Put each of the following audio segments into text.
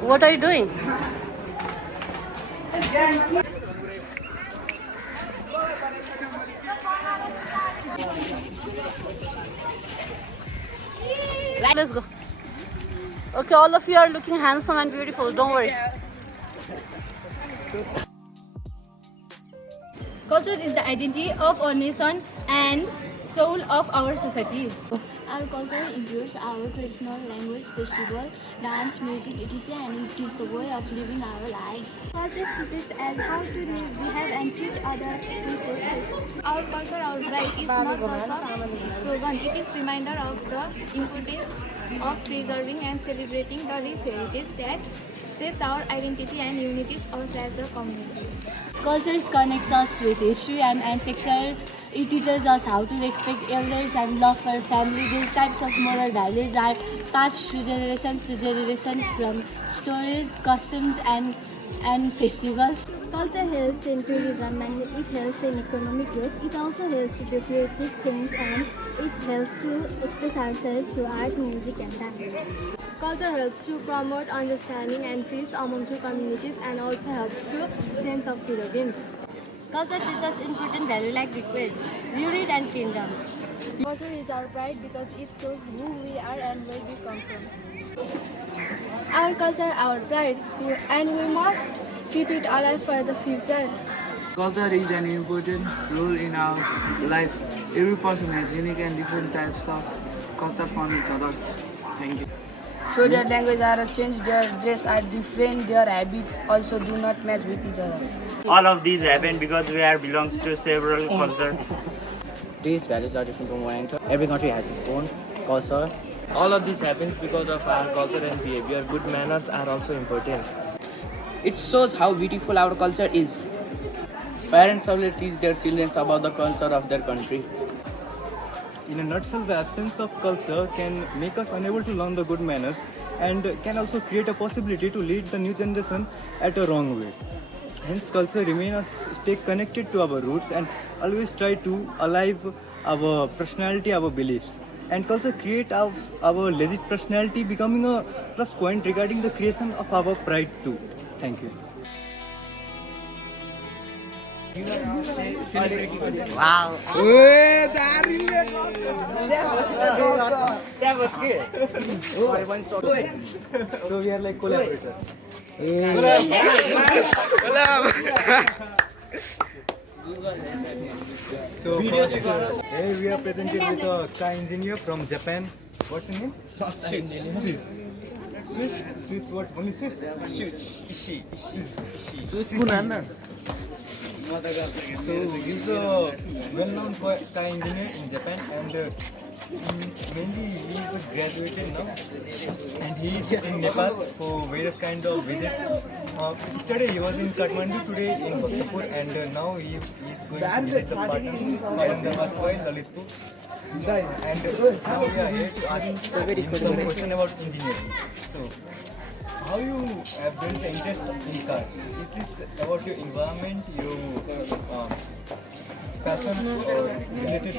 What are you doing? Let's go. Okay, all of you are looking handsome and beautiful. Don't worry. Culture is the identity of our nation and soul of our society. Our culture includes our traditional language, festival, dance, music, etc. and it is the way of living our lives. Culture teaches us how to live, behave and treat others with respect. Our culture, our pride is not just a slogan, it is a reminder of the importance of preserving and celebrating the rich heritage that shapes our identity and unites us as a community. Culture connects us with history and ancestors. It teaches us how to respect elders and love for family. These types of moral values are passed through generations from stories, customs and festivals. Culture helps in tourism and it helps in economic growth. It also helps to do creative things and it helps to express ourselves through art, music and dance. Culture helps to promote understanding and peace among two communities and also helps to sense of belonging. Culture teaches important values like respect, unity and kingdom. Culture is our pride because it shows who we are and where we come from. Our culture, our pride, and we must keep it alive for the future. Culture is an important role in our life. Every person has unique and different types of culture from each others. Thank you. So their language are changed, their dress are different, their habits also do not match with each other. All of these happen because we are belongs to several cultures. These values are different from one another. Every country has its own culture. All of this happens because of our culture and behavior. Good manners are also important. It shows how beautiful our culture is. Parents always teach their children about the culture of their country. In a nutshell, the absence of culture can make us unable to learn the good manners and can also create a possibility to lead the new generation at a wrong way. Hence, culture remains us stay connected to our roots and always try to alive our personality, our beliefs. And culture create our legit personality becoming a plus point regarding the creation of our pride too. Thank you. Wow. That was good. So we are like collaborators. So here we are presented with a car engineer from Japan. What's his name? Swiss what? Only Swiss? Swiss banana. So he's a well-known car engineer in Japan and mainly he is graduated now and he is in Nepal for various kind of visits. Yesterday he was in Kathmandu, today in Bhaktapur and now he is going to visit the Padma and Lalitpur. And now we are here to ask some question about engineering. So, how you have built the interest in cars? Is this about your environment, your passion or related?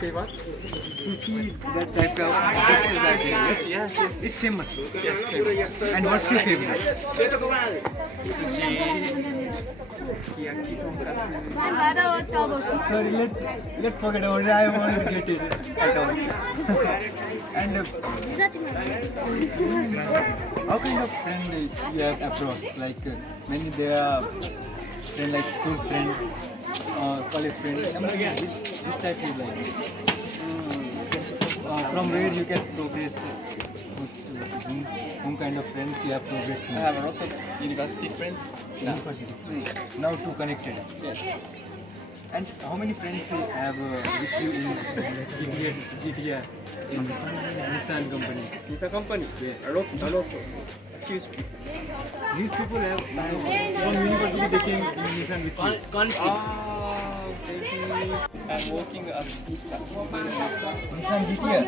Say what? To see that type of yes, it's famous. Yes. And what's your favorite? Sorry, let's forget about it. I won't get it at all. And how kind of friend you have approached? Like many they are friend like school friend, college friend. This type you like. From where you get progress? Whom kind of friends you have progressed? I have a lot of university friends. Now two connected. Yes. And how many friends you have with you in GTA in Nissan company? Nissan company? Yeah. A lot. Excuse me. These people have from university they came in Nissan with you. I'm working at Nissan GTR.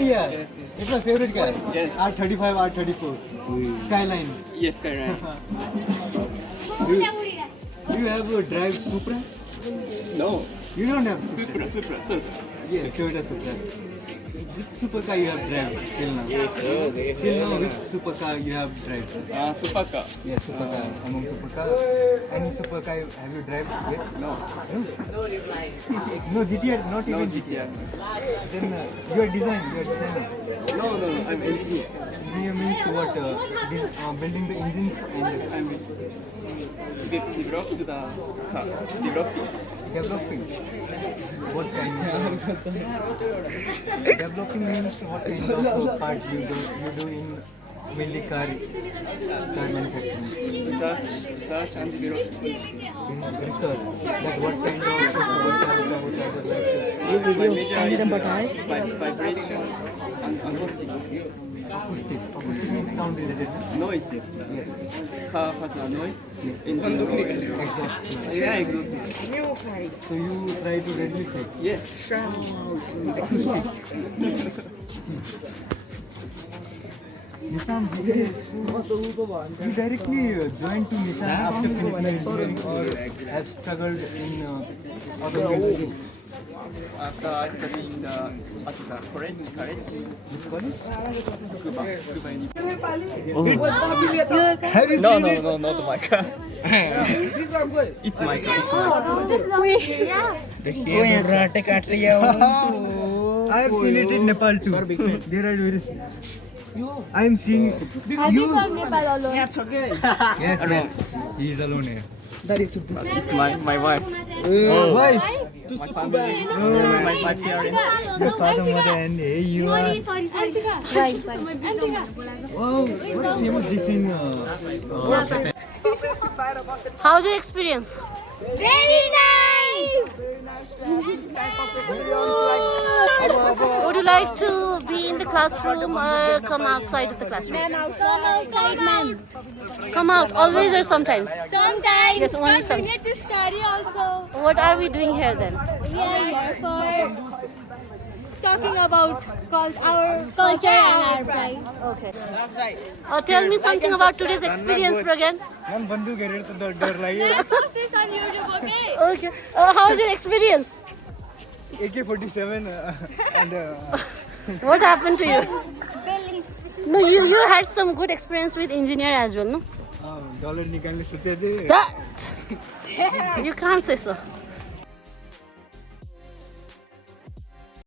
Yes. It's my favorite car. Yes. R35, R34. Skyline. Yes, correct. Do you have a drive Supra? No. You don't have Supra. Yeah, Toyota Supra. Which supercar you have driven till now? Till now, which supercar you have driven? Supercar. Yeah, supercar. Among supercar. Any supercar have you driven yet? No. No GTR, not even GTR. Then you are designer. No, I'm engineer. Engineer means what? Building the engines and I'm developing the car. developing. What kind of developing means what kind of part you do in mainly car manufacturing. Research and development. In research, like what kind of Vibration and acoustic. acoustic means sound related. Noise. Yes. Car has a noise. Engine. Exactly. Yeah, exhaust. So you try to reduce it. Yes. Nissan you directly joined to Nissan after finishing engineering or have struggled in automobile? After I studied in the college. Which college? Scuba Have you No, not my car. It's my car. I have seen it in Nepal too. There are very. I am seeing you. Yes, yes. He is alone here. It's my wife. Wife. My family. My parents. Your father, mother, and hey, you are. Wow, what a famous dish in Japan. How's your experience? Very nice! Would you like to be in the classroom or come outside of the classroom? Come outside, ma'am. Come out, always or sometimes? Sometimes. Yes, only we sometimes. need to study also. What are we doing here then? We are here for talking about our culture and our pride. Okay. Tell me something about today's experience, Pragan. Man, बंदूक हेरेर तो डर लाग्यो. I'll post this on YouTube, okay? Okay. How's your experience? AK-47 and What happened to you? No, you had some good experience with engineer as well, no? Dollar निकाल्ने सोचे थिएँ. You can't say so.